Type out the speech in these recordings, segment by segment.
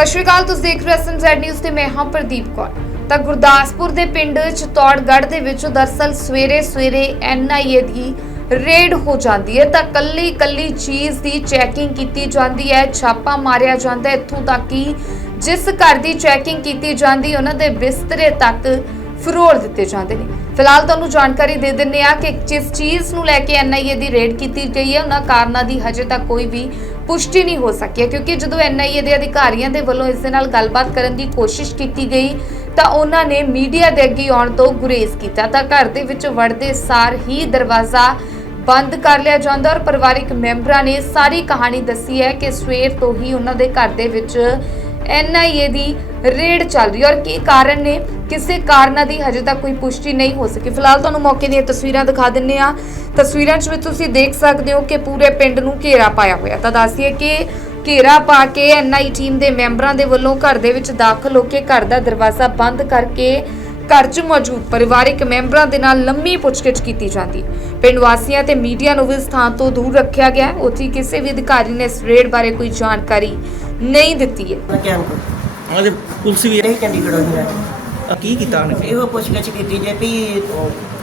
ਸਤਿ ਸ਼੍ਰੀ ਅਕਾਲ, ਤੁਸੀਂ ਦੇਖ ਰਹੇ ਹੋ ਐਸਐਮਜ਼ੈਡ ਨਿਊਜ਼ ਤੇ ਮੈਂ ਹਾਂ ਪ੍ਰਦੀਪ ਕੌਰ। ਤਾਂ ਗੁਰਦਾਸਪੁਰ ਦੇ ਪਿੰਡ ਚਤੌੜਗੜ੍ਹ ਦੇ ਵਿੱਚ ਦਰਸਲ ਸਵੇਰੇ ਸਵੇਰੇ ਐਨਆਈਏ ਦੀ ਰੇਡ ਹੋ ਜਾਂਦੀ ਹੈ। ਤਾਂ ਕੱਲੀ ਕੱਲੀ ਚੀਜ਼ ਦੀ ਚੈਕਿੰਗ ਕੀਤੀ ਜਾਂਦੀ ਹੈ, ਛਾਪਾ ਮਾਰਿਆ ਜਾਂਦਾ ਇੱਥੋਂ ਤੱਕ ਕਿ ਜਿਸ ਘਰ ਦੀ ਚੈਕਿੰਗ ਕੀਤੀ ਜਾਂਦੀ, ਉਹਨਾਂ ਦੇ ਬਿਸਤਰੇ ਤੱਕ ਫਰੋਲ ਦਿੱਤੇ ਜਾਂਦੇ ਨੇ। ਫਿਲਹਾਲ ਤੁਹਾਨੂੰ ਜਾਣਕਾਰੀ ਦੇ ਦਿੰਨੇ ਆ ਕਿ ਜਿਸ ਚੀਜ਼ ਨੂੰ ਲੈ ਕੇ ਐਨਆਈਏ ਦੀ ਰੇਡ ਕੀਤੀ ਗਈ ਹੈ। ਉਹਨਾਂ ਕਾਰਨਾਂ ਦੀ ਹਜੇ ਤੱਕ ਕੋਈ ਵੀ ਪੁਸ਼ਟੀ ਨਹੀਂ ਹੋ ਸਕੀ ਕਿਉਂਕਿ ਜਦੋਂ ਐਨਆਈਏ ਦੇ ਅਧਿਕਾਰੀਆਂ ਦੇ ਵੱਲੋਂ ਇਸ ਦੇ ਨਾਲ ਗੱਲਬਾਤ ਕਰਨ ਦੀ ਕੋਸ਼ਿਸ਼ ਕੀਤੀ ਗਈ, ਤਾਂ ਉਹਨਾਂ ਨੇ ਮੀਡੀਆ ਦੇ ਅੱਗੇ ਆਉਣ ਤੋਂ ਗੁਰੇਜ਼ ਕੀਤਾ। ਤਾਂ ਘਰ ਦੇ ਵਿੱਚ ਵੜਦੇ ਸਾਰ ਹੀ ਦਰਵਾਜ਼ਾ ਬੰਦ ਕਰ ਲਿਆ ਜਾਂਦਾ ਔਰ ਪਰਿਵਾਰਿਕ ਮੈਂਬਰਾਂ ਨੇ ਸਾਰੀ ਕਹਾਣੀ ਦੱਸੀ ਹੈ ਕਿ ਸਵੇਰ ਤੋਂ ਹੀ ਉਹਨਾਂ ਦੇ ਘਰ ਦੇ ਵਿੱਚ ਐਨਆਈਏ ਦੀ ਰੇਡ ਚੱਲ ਰਹੀ ਹੈ। ਔਰ ਕੀ ਕਾਰਨ ਨੇ? ਕਿਸੇ ਕਾਰਨਾਂ ਦੀ ਹਜੇ ਤੱਕ ਕੋਈ ਪੁਸ਼ਟੀ ਨਹੀਂ ਹੋ ਸਕੀ। ਫਿਲਹਾਲ ਤੁਹਾਨੂੰ ਮੌਕੇ ਦੀਆਂ ਤਸਵੀਰਾਂ ਦਿਖਾ ਦਿੰਨੇ ਆ ਤਸਵੀਰਾਂ 'ਚ ਵੀ ਤੁਸੀਂ ਦੇਖ ਸਕਦੇ ਹੋ ਕਿ ਪੂਰੇ ਪਿੰਡ ਨੂੰ ਘੇਰਾ ਪਾਇਆ ਹੋਇਆ। ਤਾਂ ਦੱਸੀਏ ਕਿ ਘੇਰਾ ਪਾ ਕੇ ਐਨਆਈ ਟੀਮ ਦੇ ਮੈਂਬਰਾਂ ਦੇ ਵੱਲੋਂ ਘਰ ਦੇ ਵਿੱਚ ਦਾਖਲ ਹੋ ਕੇ ਘਰ ਦਾ ਦਰਵਾਜ਼ਾ ਬੰਦ ਕਰਕੇ ਘਰ 'ਚ ਮੌਜੂਦ ਪਰਿਵਾਰਿਕ ਮੈਂਬਰਾਂ ਦੇ ਨਾਲ ਲੰਮੀ ਪੁੱਛਗਿੱਛ ਕੀਤੀ ਜਾਂਦੀ। ਪਿੰਡ ਵਾਸੀਆਂ ਤੇ ਮੀਡੀਆ ਨੂੰ ਵੀ ਇਸ ਥਾਂ ਤੋਂ ਦੂਰ ਰੱਖਿਆ ਗਿਆ ਉੱਥੇ ਕਿਸੇ ਵੀ ਅਧਿਕਾਰੀ ਨੇ ਇਸ ਰੇਡ ਬਾਰੇ ਕੋਈ ਜਾਣਕਾਰੀ ਨਹੀਂ ਦਿੱਤੀ ਹੈ। ਮੈਂ ਕਿਹਾ ਕੋ ਅਜੇ ਪੁਲਿਸ ਵੀ ਇਹ ਚੰਡੀਗੜ੍ਹੋਂ ਹੀ। ਆਇਆ ਆ ਕੀ ਕੀਤਾ ਉਹਨੇ ਇਹੋ ਪੁੱਛਗਿੱਛ ਕੀਤੀ ਜੇ ਵੀ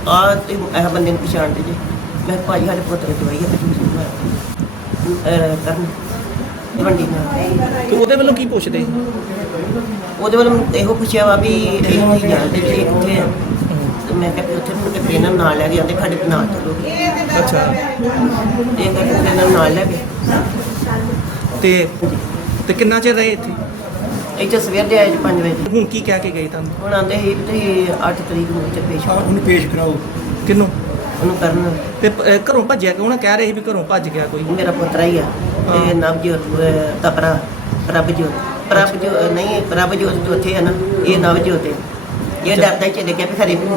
ਆ ਤੇ ਇਹ ਬੰਦੇ ਨੂੰ ਪਛਾਣਦੇ ਜੇ। ਮੈਂ ਕਿਹਾ ਭਾਜੀ ਸਾਡੇ ਪੁੱਤਰ ਦਵਾਈ ਹੈ ਤੇ ਤੁਸੀਂ ਕਰਨ। ਵੰਡੀ ਨਾਲ ਤੇ ਉਹਦੇ ਵੱਲੋਂ ਕੀ ਪੁੱਛਦੇ? ਉਹਦੇ ਵੱਲੋਂ ਇਹੋ ਪੁੱਛਿਆ ਵਾ ਵੀ ਇਹ ਤੁਸੀਂ ਜਾਣਦੇ ਜੀ ਇਹ ਕਿੱਥੇ ਆ। ਤੇ ਮੈਂ ਕਿਹਾ ਵੀ ਉੱਥੇ ਕੇ ਟ੍ਰੇਨਰ ਨਾਲ ਲੈ ਕੇ ਜਾਂਦੇ ਸਾਡੇ ਨਾਲ ਚਲੋ। ਅੱਛਾ। ਇਹ ਕਰਕੇ ਟ੍ਰੇਨਰ ਨਾਲ ਲੈ ਗਏ। ਤੇ ਤੇ ਕਿੰਨਾ ਚਿਰ ਰਹੇ ਇੱਥੇ? ਇੱਥੇ ਸਵੇਰ ਦੇ ਆਏ ਜੀ 5 ਵਜੇ। ਹੁਣ ਕੀ ਕਹਿ ਕੇ ਗਏ ਤੁਹਾਨੂੰ? ਹੁਣ ਆਂਦੇ ਸੀ ਵੀ ਤੁਸੀਂ 8 ਤਰੀਕ ਨੂੰ ਇੱਥੇ ਪੇਸ਼ ਕਰੋ। ਉਹਨੂੰ ਪੇਸ਼ ਕਰਾਓ। ਕਿੰਨੂੰ ਉਹਨੂੰ ਕਰਨ। ਤੇ ਪ- ਅਹ ਘਰੋਂ ਭੱਜਿਆ ਕਿਉਂ ਨਾ? ਕਹਿ ਰਹੇ ਸੀ ਵੀ ਘਰੋਂ ਭੱਜ ਗਿਆ ਕੋਈ। ਮੇਰਾ ਪੁੱਤਰ ਹੀ ਆ। ਤੇ ਨਵਜੋਤ ਅਹ, ਭਰਾ ਪ੍ਰਭਜੋਤ। ਪ੍ਰਭਜੋਤ ਨਹੀਂ ਪ੍ਰਭਜੋਤ ਚੌਥੇ ਆ ਨਾ ਇਹ ਨਵਜੋਤ ਹੈ। ਇਹ ਡਰਦਾ ਹੀ ਚਲੇ ਗਿਆ ਵੀ ਖਰੇ ਵੀ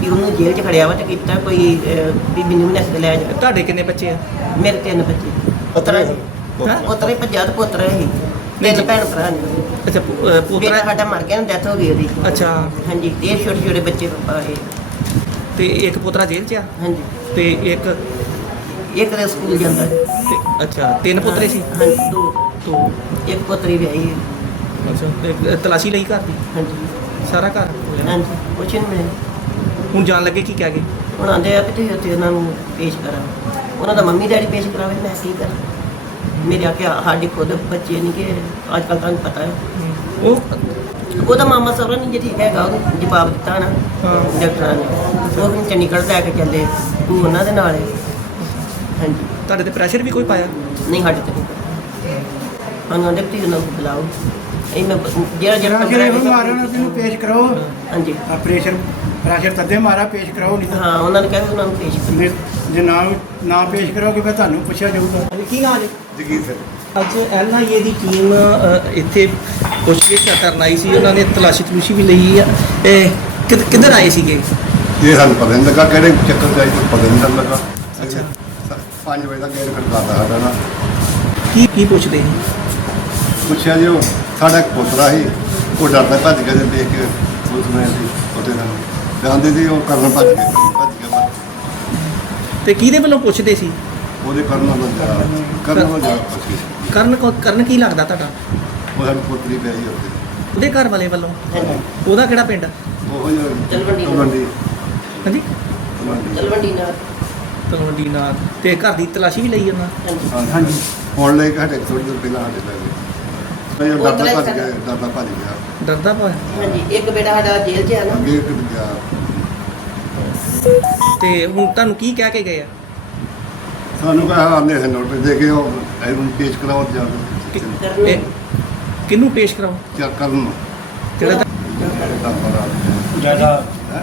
ਵੀ ਉਹਨੂੰ ਜੇਲ੍ਹ 'ਚ ਖੜਿਆ ਵਾ ਤੇ ਕੀਤਾ ਕੋਈ ਅਹ, ਵੀ ਮੈਨੂੰ ਨਸ ਲੈ ਜਾ। ਤੁਹਾਡੇ ਕਿੰਨੇ ਬੱਚੇ ਆ? ਮੇਰੇ ਤਿੰਨ ਬੱਚੇ। ਪੁੱਤਰਾ ਹੈਂ? ਪੁੱਤਰ। ਹੀ ਪੰਜਾਹ ਦਾ ਪੁੱਤਰ ਹੀ। ਨਹੀਂ ਤਿੰਨ। ਭੈਣ ਭਰਾ ਨੇ। ਅੱਛਾ ਪੁ- ਅਹ ਬੇਟਾ ਪੋਤਰਾ ਸਾਡਾ ਮਰ ਗਿਆ ਡੈਥ ਹੋ ਗਈ ਉਹਦੀ। ਅੱਛਾ। ਹਾਂਜੀ ਤੇ ਇਹ ਛੋਟੇ ਛੋਟੇ ਬੱਚੇ ਆਏ ਤੇ ਇੱਕ ਪੋਤਰਾ ਜੇਲ੍ਹ 'ਚ ਆ? ਹਾਂਜੀ। ਤੇ ਇੱਕ ਇੱਕ ਦੇ ਸਕੂਲ ਜਾਂਦਾ। ਤੇ ਅੱਛਾ ਤਿੰਨ ਪੁੱਤਰੇ ਸੀ? ਹਾਂਜੀ ਦੋ। ਤੋਂ ਇੱਕ ਪੁੱਤਰੀ ਵਿਆਹੀ ਹੈ। ਅੱਛਾ ਤੇ ਅਹ ਤਲਾਸ਼ੀ ਲਈ ਘਰ ਦੀ? ਹਾਂਜੀ। ਸਾਰਾ ਘਰ। ਹਾਂਜੀ ਕੁਛ ਨਹੀਂ ਮਿਲਿਆ। ਹੁਣ ਜਾਣ ਲੱਗੇ ਕੀ ਕਹਿ ਗਏ? ਹੁਣ ਆਂਦੇ ਆ ਵੀ ਤੁਸੀਂ ਉੱਥੇ ਉਹਨਾਂ ਨੂੰ ਪੇਸ਼ ਕਰਾਂ ਉਹਨਾਂ ਦਾ ਮੰਮੀ ਡੈਡੀ ਪੇਸ਼ ਕਰਾਵੇ ਮੈਂ ਕੀ ਕਰਾਂ? ਮੇਰੇ ਆਖਿਆ ਸਾਡੇ ਖੁਦ ਬੱਚੇ ਨਹੀਂ ਕਿ ਅੱਜ ਕੱਲ ਤੁਹਾਨੂੰ ਪਤਾ ਹੈ। ਉਹ ਉਹਦਾ ਮਾਮਾ ਸਹੁਰਾ ਨਹੀਂ ਜੇ ਠੀਕ ਹੈਗਾ ਉਹਨੂੰ ਜਵਾਬ ਦਿੱਤਾ ਨਾ ਹਾਂ। ਡਾਕਟਰਾਂ ਨੇ। ਉਹ ਵੀ ਚੰਡੀਗੜ੍ਹ ਲੈ ਕੇ ਚੱਲੇ ਤੂੰ ਉਹਨਾਂ ਦੇ ਨਾਲ ਹੈ ਹਾਂਜੀ। ਤੁਹਾਡੇ ਤੇ ਪ੍ਰੈਸ਼ਰ ਵੀ ਕੋਈ ਪਾਇਆ? ਨਹੀਂ ਸਾਡੇ ਤੇ ਨਹੀਂ ਹਾਂ ਆਂਦੇ ਵੀ ਉਹਨਾਂ ਨੂੰ ਬੁਲਾਓ। ਇਹ ਮੈਂ ਜਿਹੜਾ ਜਿਹੜਾ ਮਾਰਿਆ ਹੈਗਾ- ਨਾ ਇਹਨੂੰ ਪੇਸ਼ ਕਰਾਓ। ਹਾਂਜੀ। ਆ ਪ੍ਰੈਸ਼ਰ ਤੱਦੇ ਮਾਰਾ ਪੇਸ਼ ਕਰਾਓ ਨਹੀਂ ਤਾਂ ਹਾਂ ਉਹਨਾਂ ਨੇ ਕਿਹਾ ਵੀ ਉਹਨਾਂ ਨੂੰ ਪੇਸ਼ ਕਰੋ ਜੇ- ਜੇ ਨਾ ਨਾ ਪੇਸ਼ ਕਰਾਓਗੇ ਫਿਰ ਤੁਹਾਨੂੰ ਪੁੱਛਿਆ ਜਾਊਗਾ। ਕੀ ਹਾਲ ਹੈ ਜਗੀਰ ਸਿੰਘ ਅੱਜ ਐਨਆਈਏ ਦੀ ਟੀਮ ਅ, ਇੱਥੇ ਪੁੱਛਗਿੱਛ ਕਰਨ ਆਈ ਸੀ। ਉਹਨਾਂ ਨੇ ਤਲਾਸ਼ੀ ਤਲੂਸ਼ੀ ਵੀ ਲਈ ਆ। ਇਹ ਕਿਧ- ਕਿੱਧਰ ਆਏ ਸੀਗੇ? ਇਹ ਸਾਨੂੰ ਪਤਾ ਨਹੀਂ ਲੱਗਾ ਕਿਹੜੇ ਚੱਕਰ ਜਾਈ ਕੋਈ ਪਤਾ ਨਹੀਂ ਲੱਗਾ। ਅੱਛਾ। 5 ਵਜੇ ਦਾ ਗੇਟ ਖੜਕਾਤਾ ਸਾਡਾ ਨਾ। ਕੀ ਕੀ ਪੁੱਛਦੇ ਸੀ ਪੁੱਛਿਆ ਜੀ ਉਹ ਸਾਡਾ ਇੱਕ ਪੁੱਤਰਾ ਸੀ। ਉਹ ਡਰਦਾ ਭੱਜ ਗਿਆ ਦੇਖ ਕੇ ਉਸ ਨੇ ਸੀ ਉਹਦੇ ਨਾਲ ਜਾਂਦੇ ਸੀ ਉਹ ਕਰਨ ਭੱਜ ਗਿਆ ਭੱਜ ਗਿਆ ਬਸ। ਤੇ ਕਿਹਦੇ ਵੱਲੋਂ ਪੁੱਛਦੇ ਸੀ? ਉਹਦੇ ਕਰਨ ਨਾਲ ਜਾ ਕਰਨ ਨਾਲ ਜਾ ਪੁੱਛੀ ਕਰਨ ਕੋ- ਕਰਨ ਕੀ ਲੱਗਦਾ ਤੁਹਾਡਾ? ਉਹ ਸਾਡੀ ਪੁੱਤਰੀ ਪਿਆ ਸੀ ਉੱਥੇ ਉਹਦੇ। ਘਰ ਵਾਲੇ ਵੱਲੋਂ? ਉਹਦਾ ਕਿਹੜਾ ਪਿੰਡ? ਉਹ ਜੋ ਤਲਵੰਡੀ। ਤਲਵੰਡੀ। ਹਾਂਜੀ? ਤਲਵੰਡੀ। ਤਲਵੰਡੀ ਨਾਲ। ਤਲਵੰਡੀ ਨਾਲ। ਤੇ ਘਰ ਦੀ ਤਲਾਸ਼ੀ ਵੀ ਲਈ ਉਹਨਾਂ? ਹਾਂਜੀ। ਹਾਂਜੀ। ਹੁਣ ਲੈ ਕੇ ਸਾਡੇ ਥੋੜੀ ਦੇਰ ਪਹਿਲਾਂ ਸਾਡੇ ਲੈ ਗਏ। ਤੇ ਉਹ ਡਰਦਾ ਤਾਂ ਭੱਜ ਗਿਆ ਡਰਦਾ ਭੱਜ ਗਿਆ। ਡਰਦਾ ਪਾ ਹਾਂਜੀ ਇੱਕ ਬੇਟਾ ਸਾਡਾ ਜੇਲ੍ਹ 'ਚ ਆ ਨਾ। ਅੱਗੇ ਇੱਕ ਗਿਆ ਤੇ ਹੁਣ ਤੁਹਾਨੂੰ ਕੀ ਕਹਿ ਕੇ ਗਏ ਆ? ਸਾਨੂੰ ਕਹਾ ਆਂਦੇ ਸੀ ਨੋਟਿਸ ਦੇ ਕੇ ਉਹ ਇਹਨੂੰ ਪੇਸ਼ ਕਰਾਓ ਜਾਂ ਕਿ- ਇਹ ਕਿਹਨੂੰ ਪੇਸ਼ ਕਰਾਓ? ਚੈੱਕ ਕਰਨ ਦਾ ਬੜਾ ਜ਼ਿਆਦਾ ਹੈ?